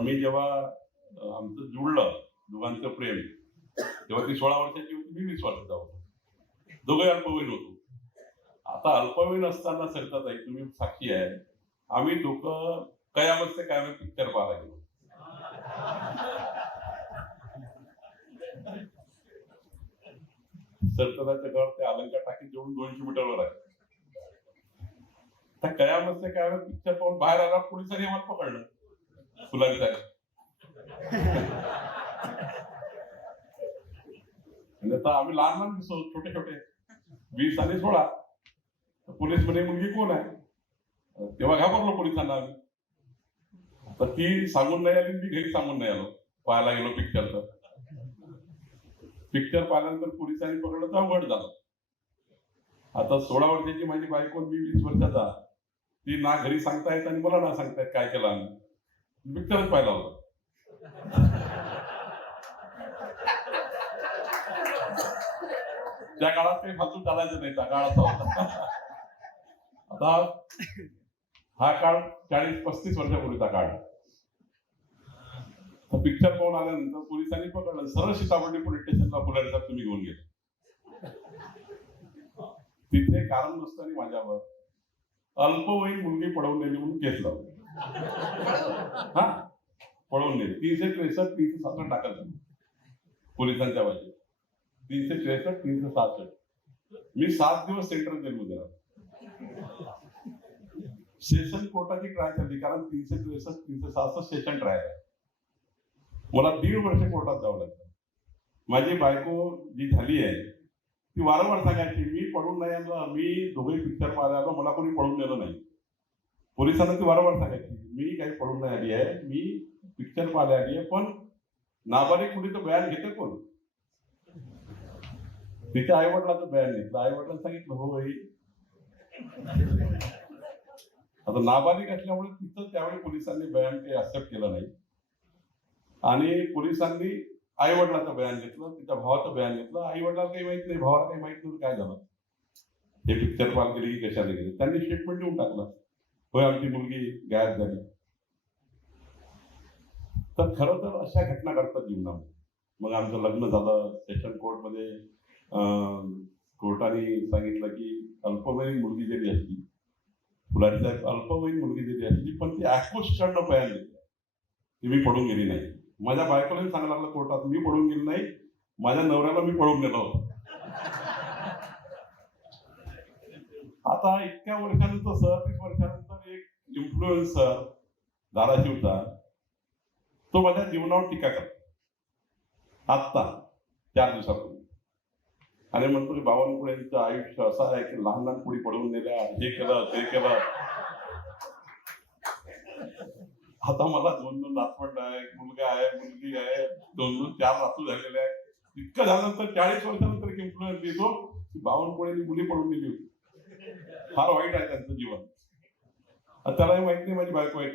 आम्ही जेव्हा आमचं जुळलं दोघांचं प्रेम, तेव्हा ती 16 वर्षाची होती, मी 20 वर्षाचा होतो. दोघे अल्पवयीन होतो. आता अल्पवयीन असताना सरिताताई तुम्ही साक्षी आहे, आम्ही दोघं कयामत से कयामत पिक्चर पाहायला गेलो. सरिताताईचं घर ते अलंकार टाकीत जवळून 200 मीटरवर आहे. त्या कयामत से कयामत पिक्चर पाहून बाहेर आला, पोलिसांनी आम्हाला पकडलं. फुलारी साहेब म्हणजे आता आम्ही लहान लहान दिसतो, छोटे छोटे 20 आणि 16. पोलीस म्हणे मुलगी कोण आहे? तेव्हा घाबरलो पोलिसांना आम्ही. तर ती सांगून नाही आली, मी घरी सांगून नाही आलो. पाहायला गेलो पिक्चर. तर पिक्चर पाहिल्यानंतर पोलिसांनी पकडलं तर अवघड झालं. आता 16 वर्षाची माझी बायको, मी 20 वर्षाचा. ती ना घरी सांगतायत आणि मला ना सांगतायत काय केलं आम्ही. पिक्चरच पाहिला होता. त्या काळात काही फालतू चालायचं नाही, त्या काळाचा होता. आता हा काळ 40-35 वर्षापूर्वीचा काळ. पिक्चर पाहून आल्यानंतर पोलिसांनी पकडलं, सरळ सीताबर्डी पोलीस स्टेशनला फुलारी साहेब तुम्ही घेऊन गेले. तिथे कारण नसताना माझ्यावर अल्पवयीन मुलगी पळवून नेली म्हणून केस लावली. हा, पळवून नेली. 363, 367 टाकायचं पोलिसांच्या बाजूला. 363, 367. मी 7 दिवस सेंट्रल जेलमध्ये राहिलो. सेशन कोर्टाची ट्राय झाली, कारण 363, 367 सेशन ट्रायल आहे. मला 1.5 वर्ष कोर्टात जावं लागतं. माझी बायको जी झाली आहे ती वारंवार सांगायची, मी पळून नाही आलो, मी दोघे पिक्चर पाहायला आलो, मला कोणी पळून नेलं नाही. पोलिसांना ती वारंवार सांगायची, मी काही पळून नाही आली आहे, मी पिक्चर पाहायला आली आहे. पण नाबालिक कुणी तर बयान घेतं कोण? तिच्या आईवडिलाचं बयान घेतलं. आईवडिलांनी सांगितलं हो बाई. आता नाबालिक असल्यामुळे तिथं त्यावेळी पोलिसांनी बयान काही ऍक्सेप्ट केलं नाही. आणि पोलिसांनी आई वडिलांचं बयान घेतलं, तिच्या भावाचं बयान घेतलं. आई वडिलांना काही माहित नाही, भावाला काही माहित नव्हतं काय झालं, हे पिक्चर पाल गेली की कशाला गेली. त्यांनी स्टेटमेंट देऊन टाकलं, होय आमची मुलगी गायब झाली. तर खरं तर अशा घटना घडतात जीवनामध्ये. मग आमचं लग्न झालं. सेशन कोर्टमध्ये कोर्टाने सांगितलं की अल्पवयीन मुलगी जरी असली, फुलारी साहेब अल्पवयीन मुलगी जरी असली, पण ती ऍक्युजकडनं बयान घेतलं ती मी पडून गेली नाही. माझ्या बायकोलाही सांगायला लागलं कोर्टात, मी पळून गेली नाही, माझ्या नवऱ्याला मी पळून नेलो. आता इतक्या वर्षानंतर, 37 वर्षानंतर एक इन्फ्लुएन्सर धाराशिवचा, तो माझ्या जीवनावर टीका करतो आत्ता 4 दिवसापूर्वी. आणि म्हणतो की बावनकुळेंचं आयुष्य असं आहे की लहान लहान पुढी पळून नेल्या, हे केलं ते केलं. आता मला 2 नातवंड आहे, मुलगा आहे, मुलगी आहे, 2-4 नातू झालेले आहे. इतकं झाल्यानंतर 40 वर्षानंतर एक इन्फ्लुएन्स देतो की बावनकुळेंनी मुली पळून नेली होती. फार वाईट आहे त्यांचं जीवन. त्यालाही माहित नाही माझी बायको आहे.